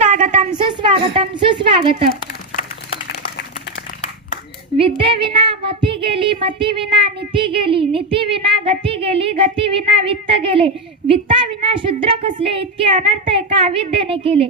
सुस्वागतम सुस्वागतम सुस्वागतम। विद्येविना मती गेली, मती विना नीती गेली, नीती विना गती गेली, गती विना वित्त गेले, वित्ता विना शूद्र खसले, इतके अनर्थ एका अविद्येने केले।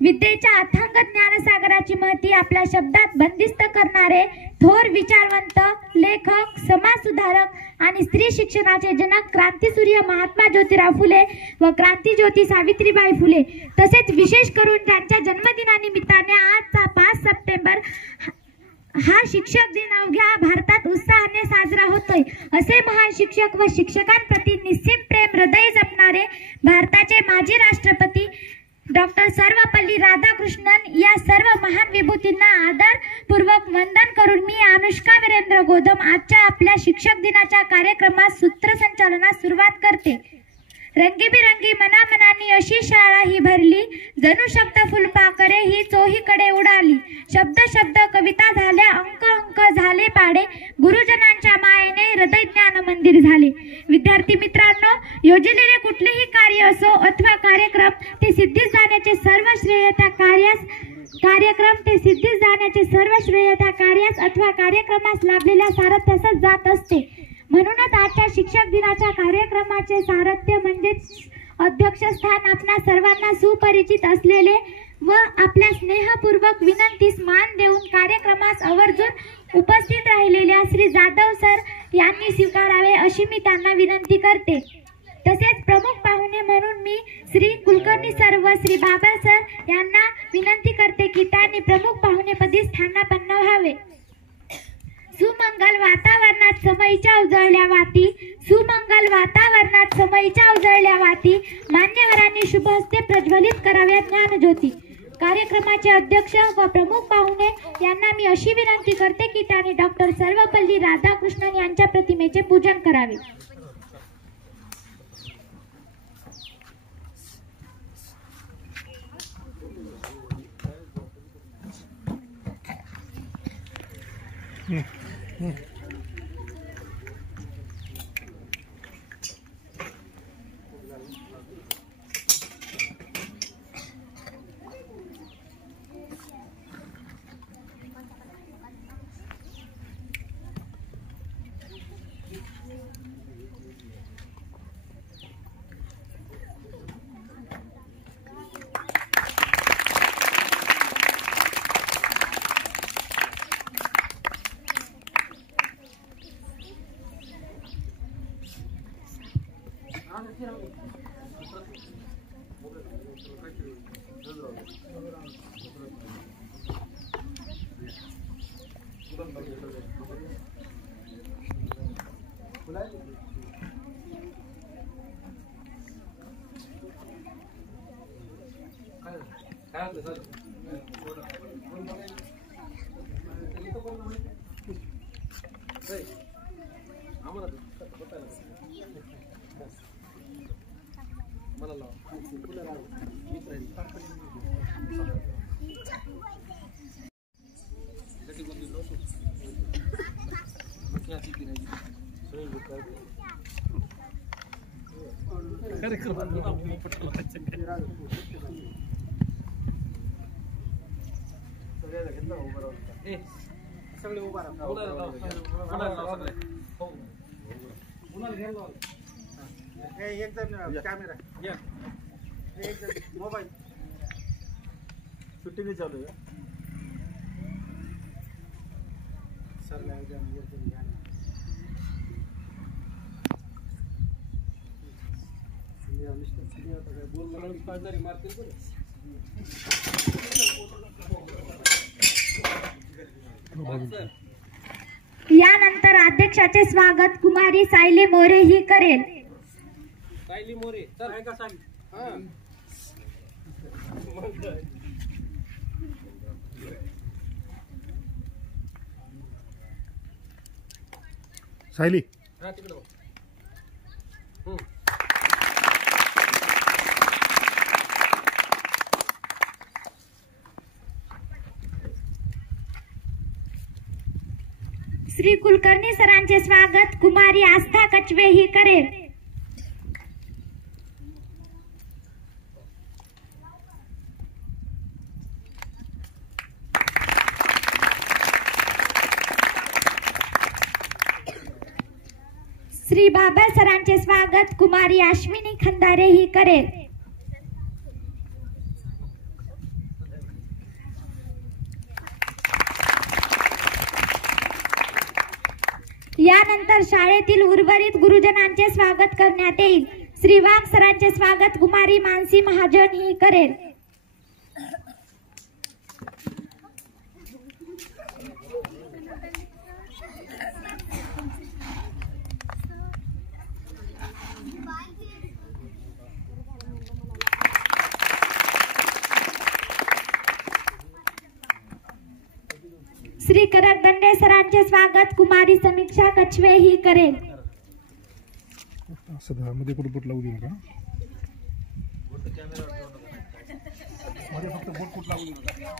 विद्येच्या अथांग ज्ञानसागराची महती आपल्या शब्दात बंदिस्त करणारे थोर विचारवंत, लेखक, समाजसुधारक आणि स्त्री शिक्षणाचे जनक क्रांतीसूर्य महात्मा ज्योतिराव फुले व क्रांतीज्योती सावित्रीबाई फुले, तसेच विशेष करून त्यांच्या जन्मदिनानिमित्ताने आजचा 5 सप्टेंबर हा शिक्षक दिन अवघ्या भारतात उत्साहाने साजरा होतोय। असे महान शिक्षक व शिक्षकांप्रती निस्सीम प्रेम हृदय जपणारे भारताचे माजी राष्ट्रपती डॉक्टर सर्वपल्ली राधाकृष्णन या सर्व महान विभूतींना आदरपूर्वक वंदन करून मी अनुष्का वीरेंद्र गोदम आजच्या आपल्या शिक्षक दिनाच्या कार्यक्रमास सूत्रसंचालनास सुरुवात करते। रंगीबिरंगी मनामनांनी अशी शाळा ही भरली, जणू शब्द फुलपाखरे ही चोहीकडे उडाली, शब्द शब्द कविता झाल्या, अंक अंक झाले पाडे, गुरुजनांच्या मायेने हृदय ज्ञान मंदिर झाले। विद्यार्थी मित्रांनो, योजलेले कुठलेही कार्य असो अथवा कार्यक्रम ते सिद्धीस जाण्याचे सर्व श्रेय त्या कार्यास अथवा कार्यक्रमास लाभलेल्या सारथ्यासच जात असते। म्हणूनच आजच्या शिक्षक दिनाच्या कार्यक्रमाचे सारथ्य म्हणजेच अध्यक्षस्थान आपणा सर्वांना सुपरिचित असलेले व आपल्या स्नेहपूर्वक विनंतीस मान देऊन कार्यक्रमास आवर्जून उपस्थित राहिलेल्या श्री जाधव सर यांनी स्वीकारावे अशी मी त्यांना विनंती करते। तसेच प्रमुख पाहुणे म्हणून मी श्री कुलकर्णी सर व श्री बाबा सर यांना विनंती करते की त्यांनी प्रमुख पाहुणेपदी स्थानापन्न व्हावे। सुमंगल वातावरणात समईच्या उजळल्या वाती, सुमंगल वातावरणात समईच्या उजळल्या वाती, मान्यवरांनी शुभ हस्ते प्रज्वलित कराव्या ज्ञानज्योती। कार्यक्रमाचे अध्यक्ष व प्रमुख पाहुणे यांना मी अशी विनंती करते की त्यांनी डॉक्टर सर्वपल्ली राधाकृष्णन यांच्या प्रतिमेचे पूजन करावे। मोबाइल छुट्टी नहीं चालू है सर यानंतर अध्यक्षाचे स्वागत कुमारी सायली मोरे ही करेल। सायली मोरे सर आहे का सांग। हां सायली हां तिकडे श्री कुलकर्णी सरांचे स्वागत कुमारी आस्था कचवे ही करेल। श्री बाबा सरांचे स्वागत कुमारी अश्विनी खंदारे ही करेल. यानंतर शाळेतील उर्वरित गुरुजनांचे स्वागत करण्यात येईल. श्री वाघ सरांचे स्वागत कुमारी मानसी महाजन ही करेल. श्री करकदंडे सरांचे स्वागत कुमारी समीक्षा कछवे ही करेल. सध्या मध्ये कुठे बोट लावू देऊ नका. मध्ये फक्त बोट कुठे लावू देऊ नका.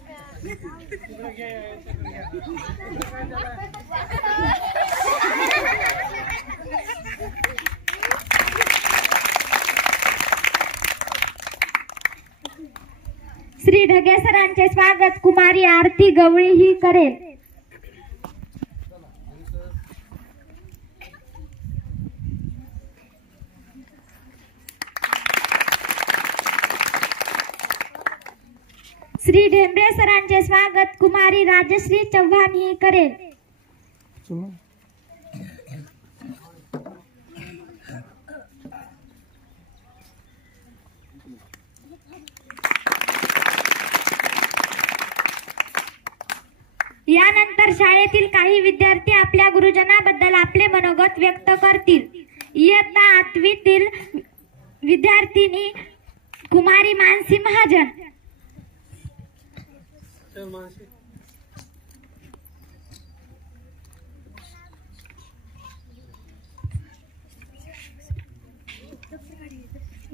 श्री ढगे सरांचे स्वागत कुमारी आरती गवळी ही करेल. श्री ढेंबरे सरांचे स्वागत कुमारी राजश्री चव्हाण ही करेल. चला. यानंतर शाळेतील काही विद्यार्थी आपल्या गुरुजनाबद्दल आपले मनोगत व्यक्त करतील. इयत्ता 8वीतील विद्यार्थिनी कुमारी मानसी महाजन.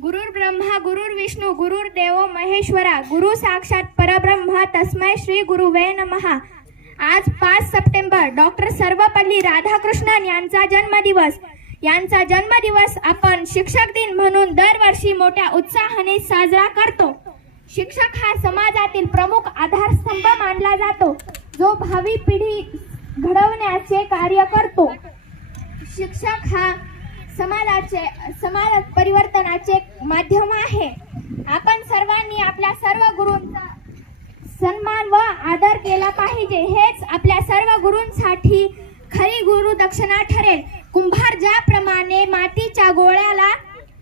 गुरुर् ब्रह्मा गुरुर्विष्णू गुरुर्देव महेश्वरा गुरु साक्षात परब्रह्म तस्मै श्री गुरुवे नमः. आज 5 सप्टेंबर डॉक्टर सर्वपल्ली राधाकृष्णन यांचा जन्मदिवस आपण शिक्षक दिन म्हणून दरवर्षी मोठ्या उत्साहाने साजरा करतो. शिक्षक हा समाजातील प्रमुख आधारस्तंभ मानला जातो, जो भावी पिढी घडवण्याचे कार्य करतो. शिक्षक हा समाज परिवर्तनाचे माध्यम आहे. आपण सर्वांनी आपल्या सर्व गुरूंचा सन्मान व आदर केला पाहिजे. हेच आपल्या सर्व गुरूंसाठी खरी गुरु दक्षिणा ठरेल. कुंभार ज्याप्रमाणे मातीच्या गोळ्याला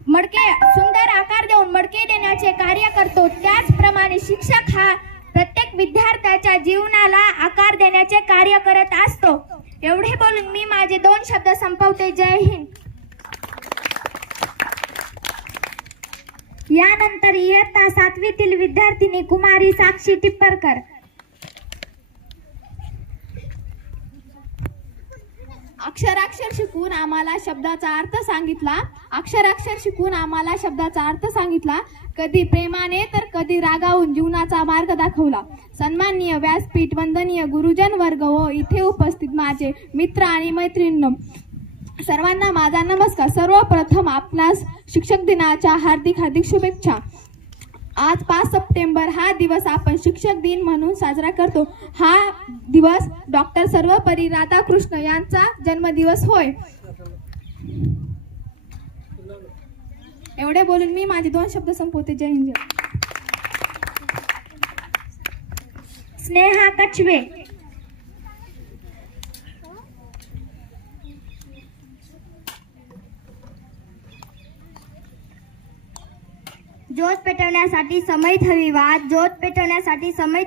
मडके सुंदर आकार देऊन मडके देण्याचे कार्य करतो, त्याचप्रमाणे शिक्षक हा प्रत्येक विद्यार्थ्याच्या जीवनाला आकार देण्याचे कार्य करत असतो. एवढे बोलून मी माझे 2 शब्द संपवते. जय हिंद. यानंतर इयत्ता 7वीतील विद्यार्थिनी कुमारी साक्षी टिप्परकर. अक्षराक्षर शिकून आम्हाला शब्दाचा अर्थ सांगितला. कधी प्रेमाने तर कधी रागावून जीवनाचा मार्ग दाखवला. सन्माननीय व्यासपीठ, वंदनीय गुरुजन वर्ग व इथे उपस्थित माझे मित्र आणि मैत्रिणी, सर्वांना माझा नमस्कार. सर्वप्रथम आपणास शिक्षक दिनाच्या हार्दिक शुभेच्छा. आज 5 सप्टेंबर हा दिवस आपण शिक्षक दिन म्हणून साजरा करतो. हा दिवस डॉक्टर सर्वपल्ली राधाकृष्ण यांचा जन्मदिवस होय. एवढे बोलून मी माझे 2 शब्द संपवते. जय हिंद. स्नेहा कछवे. ज्योत पेटवण्यासाठी समईत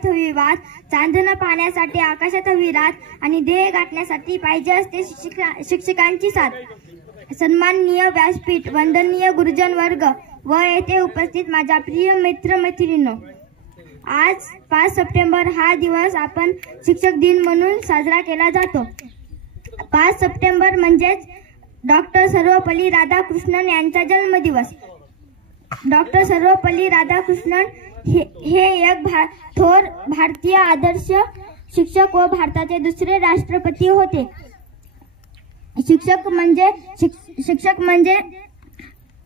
हवी वाद, चांदणं पाहण्यासाठी आकाशात हवी रात, आणि ध्येय गाठण्यासाठी पाहिजे असते शिक्षकांची साथ. सन्माननीय व्यासपीठ, वंदनीय गुरुजन वर्ग व येथे उपस्थित माझ्या प्रिय मित्र मैत्रिणींनो, आज 5 सप्टेंबर हा दिवस आपण शिक्षक दिन म्हणून साजरा केला जातो. 5 सप्टेंबर म्हणजेच डॉक्टर सर्वपल्ली राधाकृष्णन यांचा जन्मदिवस. डॉक्टर सर्वपल्ली राधाकृष्णन हे एक थोर भारतीय आदर्श शिक्षक व भारताचे दुसरे राष्ट्रपती होते. शिक्षक म्हणजे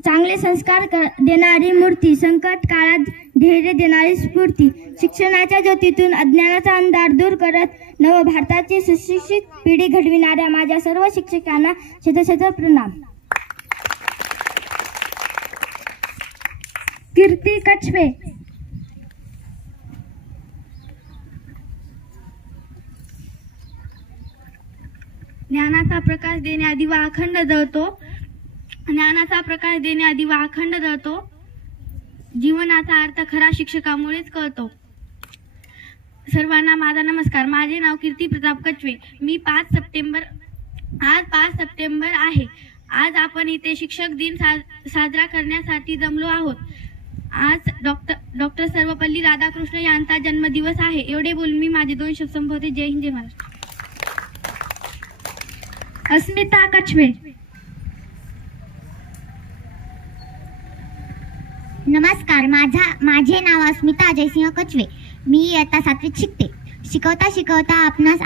चांगले संस्कार देणारी मूर्ती, संकट काळात धैर्य देणारी स्फूर्ती. शिक्षणाच्या ज्योतीतून अज्ञानाचा अंधार दूर करत नव भारताची सुशिक्षित पिढी घडविणाऱ्या माझ्या सर्व शिक्षकांना शतशत प्रणाम. कीर्ती कछवे, ज्ञानाचा प्रकाश देण्याआधी वा अखंड जळतो, ज्ञानाचा प्रकाश देण्याआधी वा अखंड जळतो, जीवनाचा अर्थ खरा शिक्षकामुळेच कळतो. सर्वांना माझा नमस्कार. माझे नाव कीर्ती प्रताप कछवे. मी 5 सप्टेंबर आहे. आज आपण इथे शिक्षक दिन साजरा करण्यासाठी जमलो आहोत. आज डॉक्टर सर्वपल्ली राधाकृष्ण यांचा जन्मदिवस आहे. एवढे बोलून मी माझे 2 शब्द संपवते. जय हिंद, जय महाराष्ट्र. अस्मिता कछवे. नमस्कार. माझे नाव अस्मिता अजयसिंह कछवे. मी इयत्ता 7वीत शिकते. शिकवता शिकवता आपणास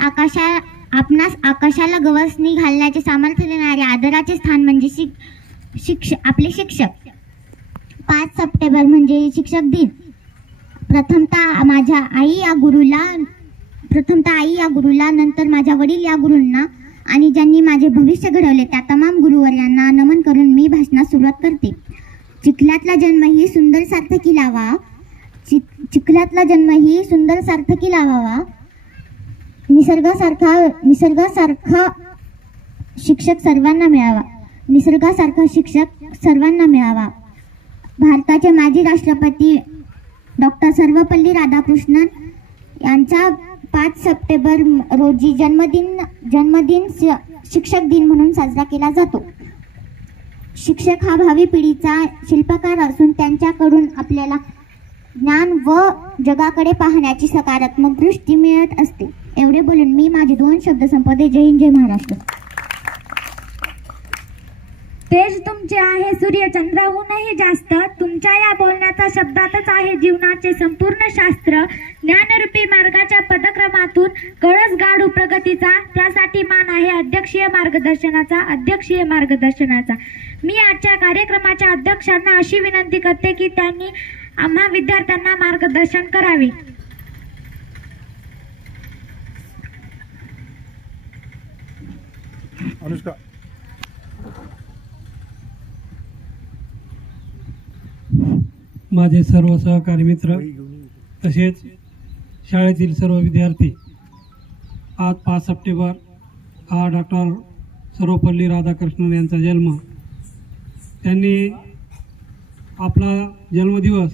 आकाशाला गवसणी घालण्याचे सामर्थ्य देणारे आदराचे स्थान म्हणजे आपले शिक्षक. 5 सप्टेंबर म्हणजे शिक्षक दिन. प्रथमतः आई या गुरुला, नंतर माझ्या वडील या गुरूंना आणि ज्यांनी माझे भविष्य घडवले त्या तमाम गुरुवर्यांना नमन करून मी भाषणास सुरुवात करते. चिखलातला जन्म ही सुंदर सार्थकी लावावा. निसर्गासारखा शिक्षक सर्वांना मिळावा. भारताचे माजी राष्ट्रपती डॉक्टर सर्वपल्ली राधाकृष्णन यांचा 5 सप्टेंबर रोजी जन्मदिन शिक्षक दिन म्हणून साजरा केला जातो. शिक्षक हा भावी पिढीचा शिल्पकार असून त्यांच्याकडून आपल्याला ज्ञान व जगाकडे पाहण्याची सकारात्मक दृष्टी मिळत असते. एवढे बोलून मी माझे 2 शब्द संपवते. जय हिंद, जय महाराष्ट्र. तेज तुमचे आहे सूर्यचंद्राहूनही जास्त. तुमच्या या बोलण्याचा शब्दातच आहे जीवनाचे संपूर्ण शास्त्र. ज्ञानरूपी मार्गाच्या पदक्रमातून कळस गाडू प्रगतीचा. त्यासाठी मान आहे अध्यक्षीय मार्गदर्शनाचा. मी आजच्या कार्यक्रमाच्या अध्यक्षांना अशी विनंती करते की त्यांनी आम्हा विद्यार्थ्यांना मार्गदर्शन करावे. अनुष्का. माझे सर्व सहकारी मित्र तसेच शाळेतील सर्व विद्यार्थी, आज 5 सप्टेंबर हा डॉक्टर सर्वपल्ली राधाकृष्णन यांचा जन्म. त्यांनी आपला जन्मदिवस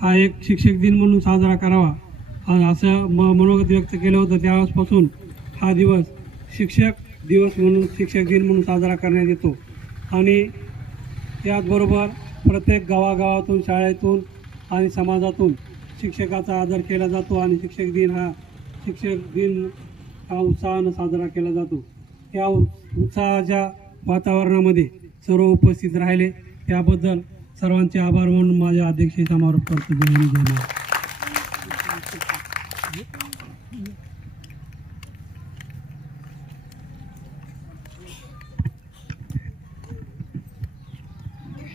हा एक शिक्षक दिन म्हणून साजरा करावा असं मनोगत व्यक्त केलं होतं. त्यावेळेसपासून हा दिवस शिक्षक दिन म्हणून साजरा करण्यात येतो. आणि त्याचबरोबर प्रत्येक गावागावातून, शाळेतून आणि समाजातून शिक्षकाचा आदर केला जातो आणि शिक्षक दिन हा उत्साहानं साजरा केला जातो. या उत्साहाच्या वातावरणामध्ये सर्व उपस्थित राहिले त्याबद्दल सर्वांचे आभार म्हणून माझ्या अध्यक्षीय समारोप करतो. जय हिंद, जय महाराष्ट्र.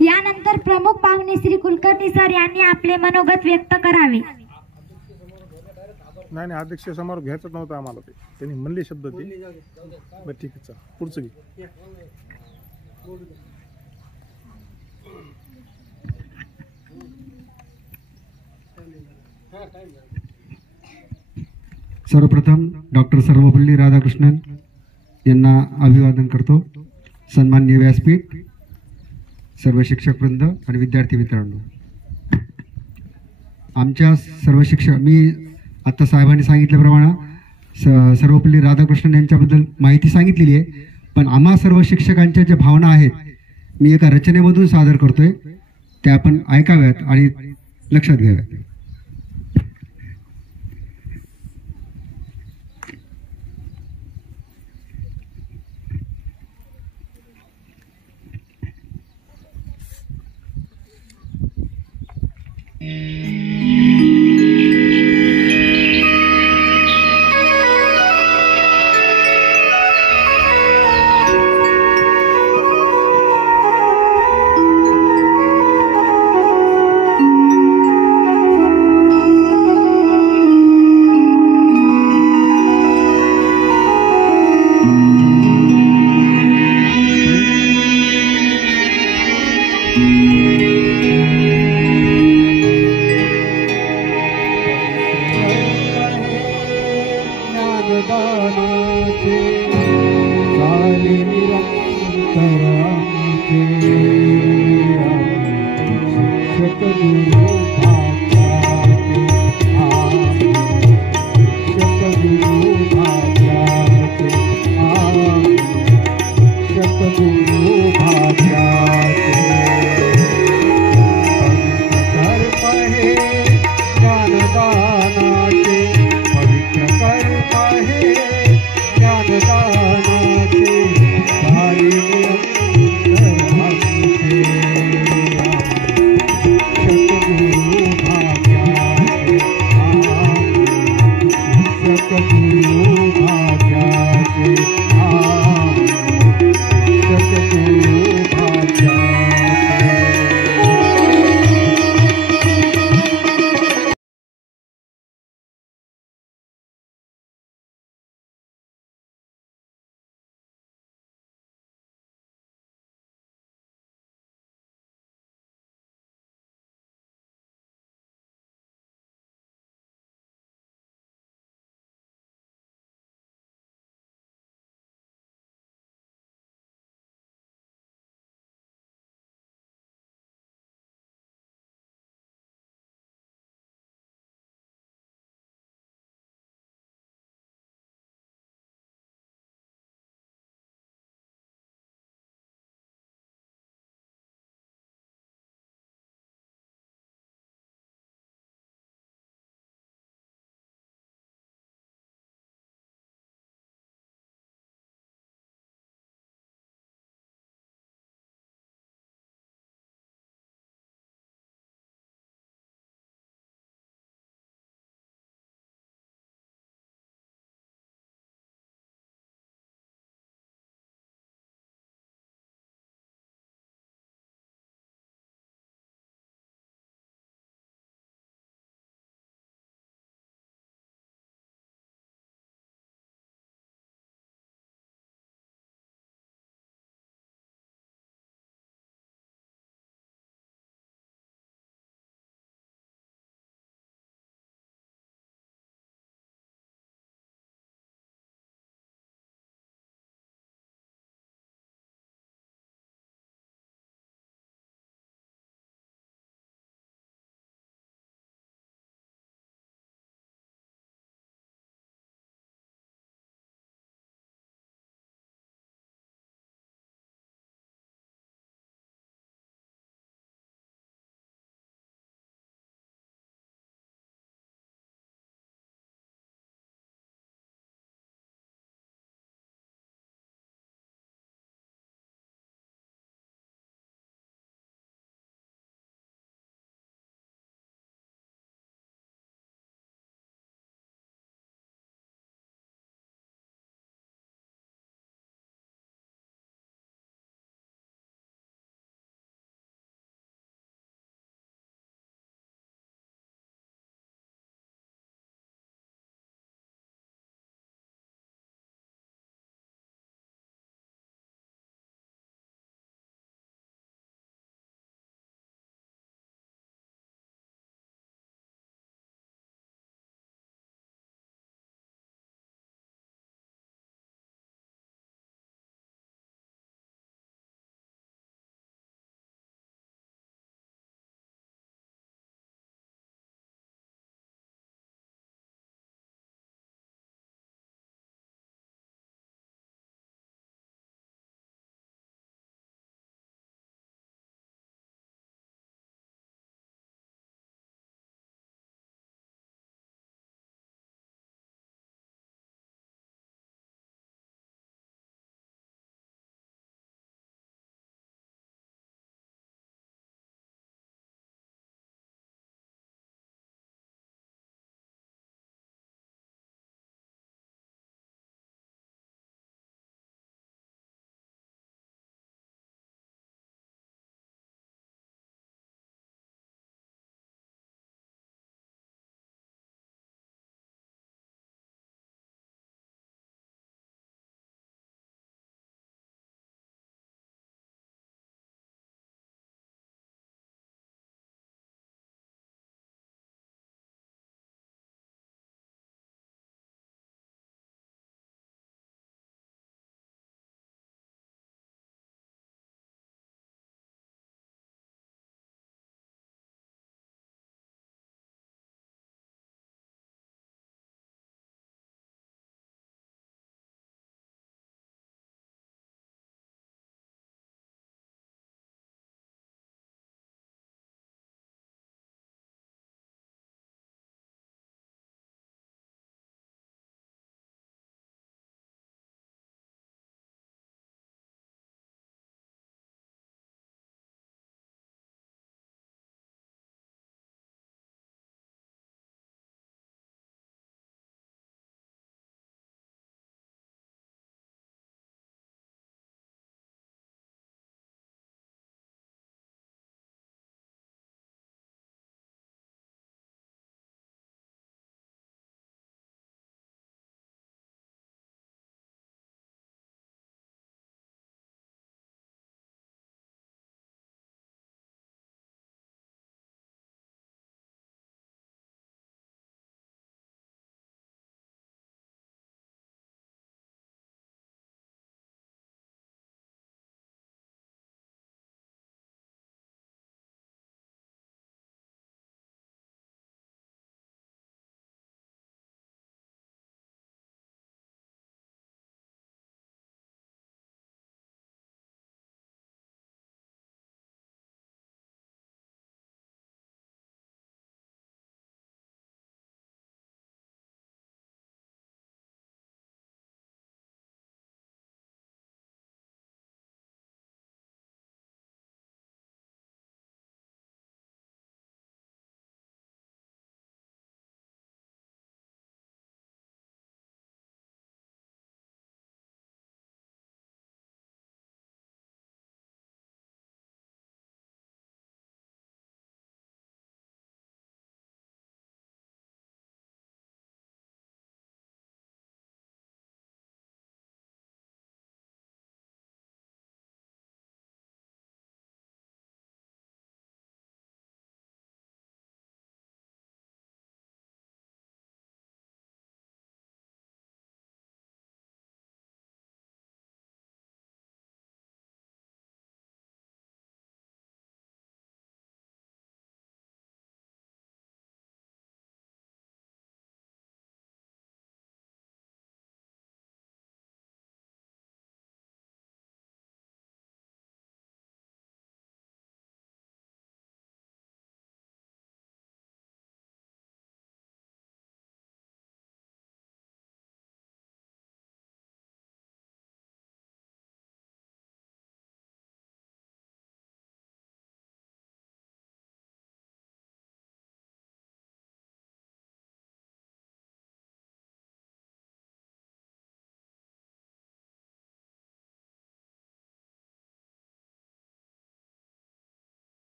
यानंतर प्रमुख पाहुणे श्री कुलकर्णी सर यांनी आपले मनोगत व्यक्त करावे. नाही अध्यक्ष समारोप घ्यायचा नव्हता आम्हाला. त्यांनी म्हणले शब्द ते. बरं ठीक आहे, पुढचं घे. सर्वप्रथम डॉक्टर सर्वपल्ली राधाकृष्णन यांना अभिवादन करतो. सन्माननीय व्यासपीठ, सर्व शिक्षकवृंद आणि विद्यार्थी मित्रांनो, आमच्या सर्व शिक्षक, मी आता साहेबांनी सांगितल्याप्रमाणे सर्वपल्ली राधाकृष्णन यांच्याबद्दल माहिती सांगितलेली आहे, पण आम्हा सर्व शिक्षकांच्या ज्या भावना आहेत मी एका रचनेमधून सादर करतोय, त्या आपण ऐकाव्यात आणि लक्षात घ्याव्यात.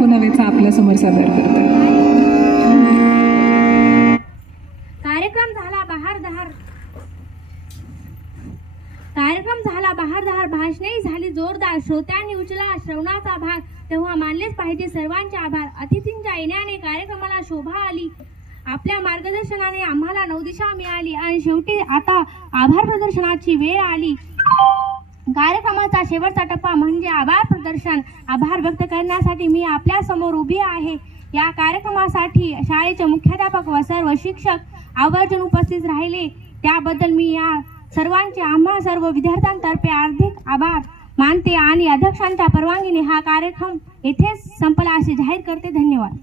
नवेचा आपल्या समोर सादर करते. कार्यक्रम झाला बहारदार, भाषणेही झाली जोरदार, श्रोत्यांनी उचलला श्रवणाचा भाग. तेव्हा मानलेच पाहिजे सर्वांचे आभार. अतिथींच्या येण्याने कार्यक्रमाला शोभा आली, आपल्या मार्गदर्शनाने आम्हाला नवदिशा मिळाली आणि शेवटी आता आभार प्रदर्शनाची वेळ आली. कार्यक्रमाचा शेवटचा टप्पा म्हणजे आभार प्रदर्शन. आभार व्यक्त करण्यासाठी मी आपल्या समोर उभी आहे. या कार्यक्रमासाठी शाळेचे मुख्याध्यापक व सर्व शिक्षक आवर्जून उपस्थित राहिले, त्याबद्दल मी या सर्वांचे आम्हा सर्व विद्यार्थ्यांतर्फे हार्दिक आभार मानते आणि अध्यक्षांच्या परवानगीने हा कार्यक्रम येथेच संपला असे जाहीर करते. धन्यवाद.